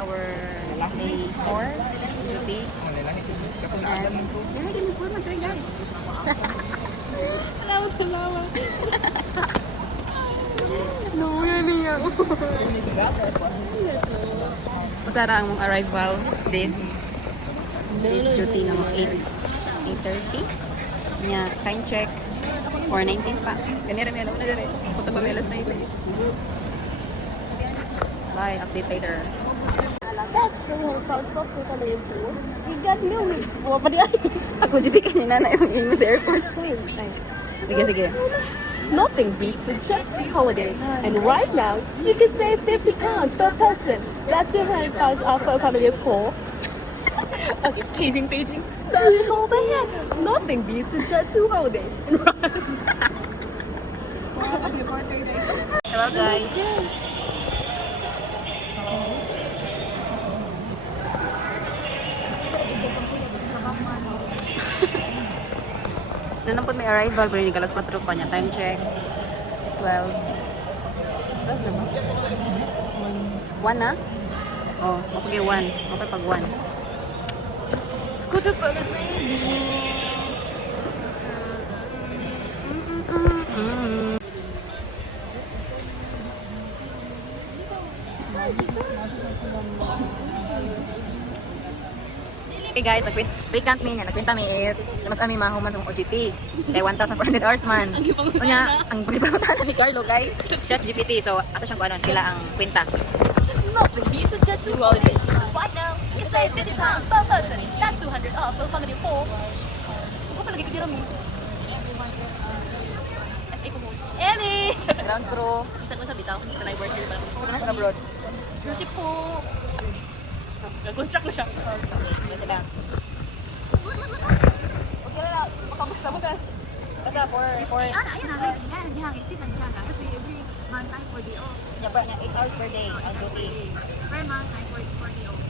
our day 4 duty. And nilagyan mo po mag-try guys. Salamat. No, yan niya. Masara ang mong arrival this duty ng 8:30. Nya time check 4:19 pa. Ganira may alam na dire. Punta pa may alas 9. Bye, update later. That's 300 pounds for family of 4. We got millions. Oh, pa di ay. Ako dito kanina na yung English airport. Sige. Nothing beats a jet holiday. And right now, you can save 50 pounds per person. That's 200 pounds off for a family of 4. Okay, paging. Over here. Nothing beats a jet holiday. Hello guys. Noon po may arrival, pero hindi kalas 4 pa niya. Time check. 12. 1 na? Oh, mapagay 1. Mapag 1. Kuto pa, gusto na yun. Okay guys, nag-vacant me nga, nagkwenta may mas ami mahuman sa OGT. Kaya 1,400 hours man. Kanya, ang pagpapatanan ni Carlo kay ChatGPT. So, ato siyang kuanon, kila ang kwenta. No, beneath the jet to holiday. Right now, you save 50 pounds per person. That's 200 off for family of 4. Ako pa lagi ka dirami. Emmy! Ground crew. Isa ko sa bitaw. Isa na i-work dito. Ano sa abroad? Cruise ship po. Nag-construct na siya. Sige sila. Okay na, makamusta mo ka. Basta for Ayun na, like, dihang isip lang dihang. Every month, 9 for day off. yeah, 8 hours per day ang duty. Per month, 9 for day off.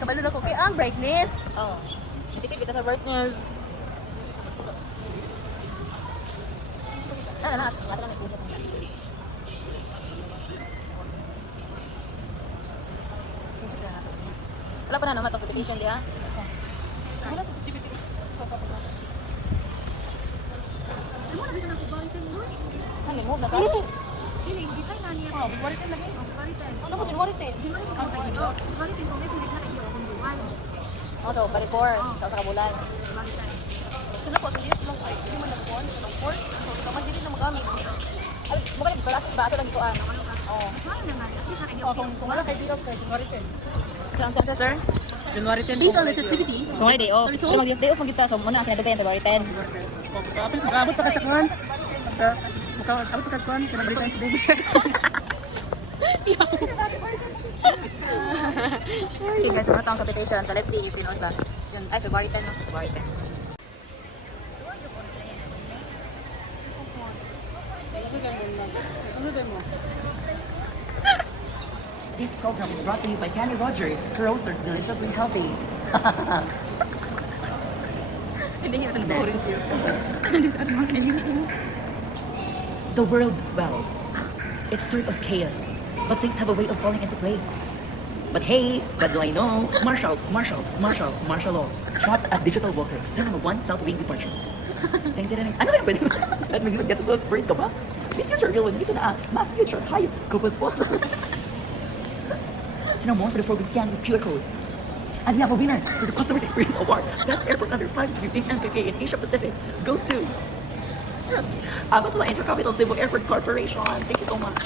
Kabalo na ko kay ang brightness. Oh. Natipid kita sa brightness. Lahat lang screenshot mo. Screenshot lang natin. Wala pa na naman notification di ha? Wala sa activity. Ano na bitaw na ko balikan mo? Ano mo? Nasa? Dili, hindi tayo na niya. Balikan lagi. Balikan. Ano ko January 10? January ko tayo. Balikan ko may pilit na kayo akong buwan. Oh, so, balik 4. Sa kabulan. Balikan. Sila po, sige, lang ay, hindi man nagkuhan, sa ng port. So, kamay dili na magamit. Ay, mukha ba ato lang ito ah. Oo. Ano na nga, at least na kayo. Kung wala kay Dilo, kay January 10. Saan sir? January 10. Based on the activity, Kung wala day off. Kung mag-day off magkita, so muna kinadugay ang February 10. Makabot pa ka sa kuhan. Makabot pa ka sa kuhan, kinabalitan si Davis. Okay guys, muna ito ang competition. So let's see if pinood ba. June, ay, February 10 no? February 10. This program is brought to you by Kenny Rogers, Roasters Deliciously Healthy. Hindi niyo ito na-boring. The world, well, it's sort of chaos, but things have a way of falling into place. But hey, what do I know? Martial law. Shot at Digital Walker, Terminal 1, South Wing Departure. Ano ba yung pwede? Let me get to close break ka ba? May future real one dito na Mass Future High co-sponsor. You know more for the program scan with QR code. And we have a winner for the Customer Experience Award. Best airport under 5 to 15 MPK in Asia Pacific goes to Abatula Intercapital Cebu Airport Corporation. Thank you so much.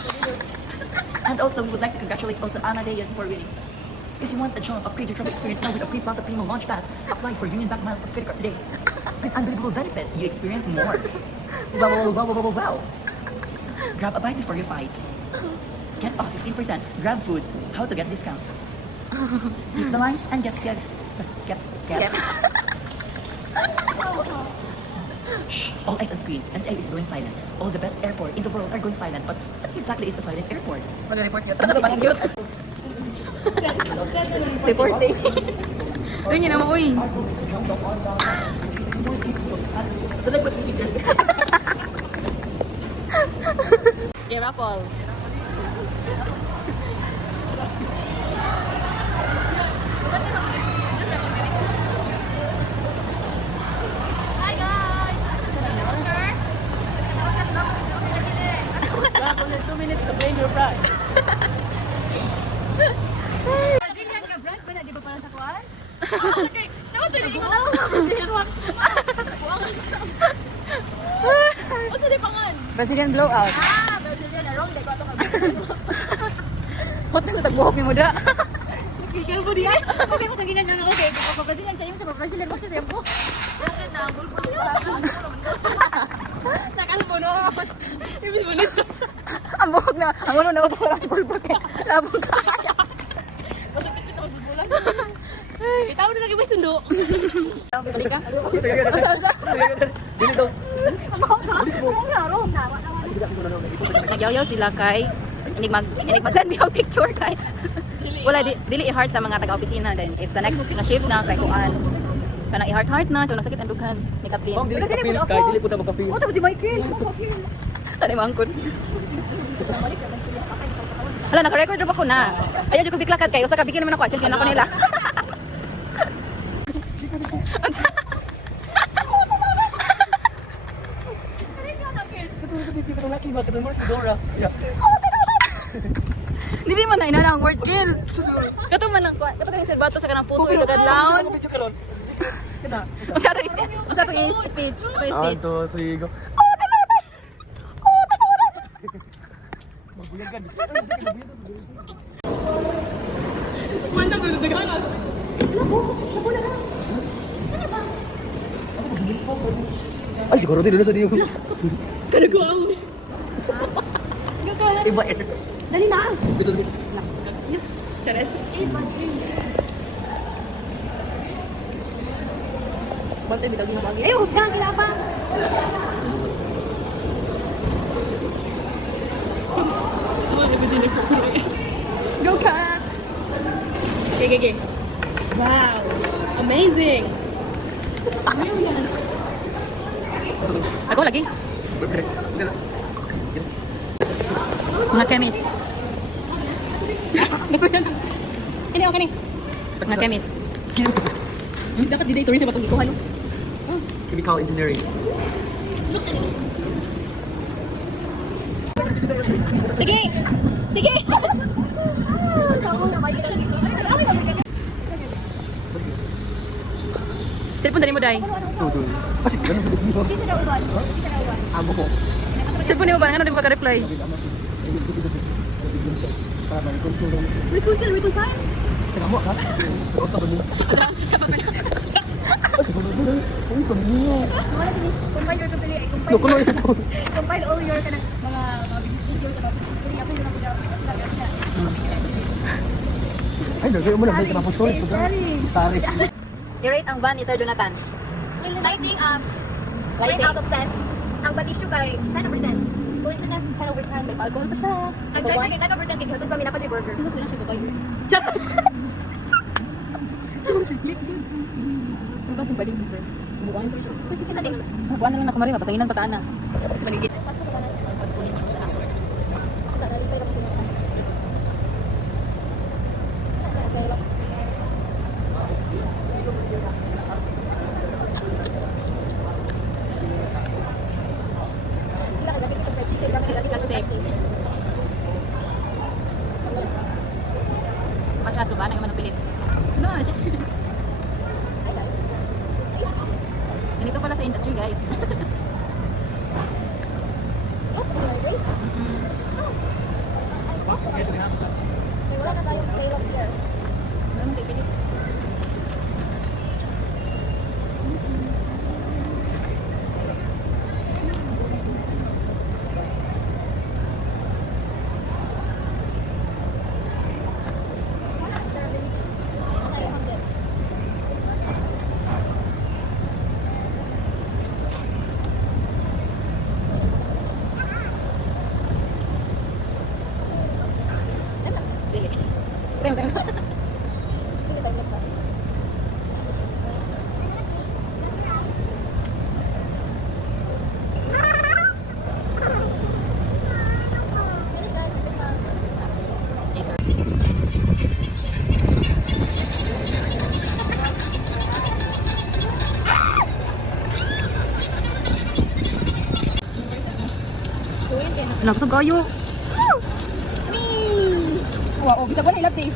And also, we would like to congratulate also Ana Reyes for winning. If you want a job, upgrade your travel experience now with a free Plaza Primo Launch Pass. Apply for Union Bank Miles plus credit card today. With unbelievable benefits, you experience more. Wow. Grab a bite before you fight. Get off 15%. Grab food. How to get discount. Skip the line and get skip. Shh, all eyes on screen. NCA is going silent. All the best airport in the world are going silent, but what exactly is a silent airport? Mag-report yun. Tapos parang cute. Reporting. Uy, yun naman, uy. So like what we did Okay, raffle. Hi guys! Back only 2 minutes to claim your prize. Brazilian ka brand ba na di ba para sa kuan? Okay, naman tadi ko na Brazilian one. Ano di pangan? Brazilian blowout. Ah, Brazilian wrong day ko ato ka. Hot na tagbuhok ni mo da. Kaya mo di ay. Okay mo kaginan nga okay. Kung Brazilian sa sa Brazilian box sa mo. Basta na bulbul para. Nakal mo no. Ibig mo nito. Ang buhok na. Ang ulo na parang pulbol kay. Labong ka. Itaw na lagi may sundo. Balik ka. Dili daw. Nagyaw-yaw sila kay inig mag-send me a picture kay wala dili i-heart sa mga taga-opisina then if sa next na shift na kay kuan kana i-heart na so nasakit ang dughan ni Kathleen. Ma'am, dili sa kapil kay dili po ta magka-feel. Oh, tapos si Michael. Tani mangkon. Hala naka-record ra ba ko na. Ayaw jud ko biklakat kay usa ka bigyan naman ako selfie na ko nila. Katulad sa video katong laki ba katong mo si Dora. Dili man na ina ang word kill. Kato man ang kato ni serbato sa kanang puto ito gadlawon. Video karon. Kana. Usa to stage. Usa to stage. Ito yung stage. Ato sigo. Magbuyan ka. Ay, siguro din na sa diyo. Kada ko ang. Iba eh. Dali na. Ito din. Chares. Bantay bitag mo bagi. Eh, huwag kang kilapa. Go cat. Okay. Wow. Amazing. Ako lagi. Mga chemist. Ini okay ni. Mga chemist. Dapat di day tourist sa batong ikuhan. Chemical engineering. Sige. Sige. Cellphone dali mo dai. Tutul. Asik ganun sa disiyo. Amo ko. Cellphone mo ba nga di mo ka reply. Para ma-reconcile. Reconcile. Teka mo ha. Tapos na ba niyo? Ay, siguro din. Uy, kamiyo. Compile your totally. Nakuloy ko. Compile all your kanang mga business videos about business history. Ako yung mga Ay, nagay mo na ba tapos ko? Starry. I-rate ang van ni Sir Jonathan. Lighting, rate out of 10. Ang batisyo kay 10 over 10. Kung ito na 10 over 10, may alcohol pa siya. Ang driver kay 10 over 10, kaya ito kami napan si burger. Sino ko lang siya babae? Chat! Ano ba si Baling si Sir? Buwan ko. Kita din. Buwan na lang ako marin mapasanginan pataan na. Manigit. Matcha suba na naman ang pilit. No, siya. Ganito pala sa industry, guys. Nakasog kayo. Wow, bisa ko na ilap eh.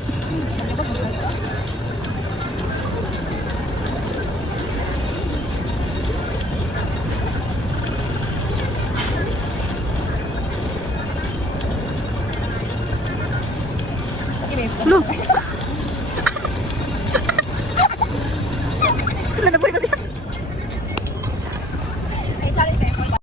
No.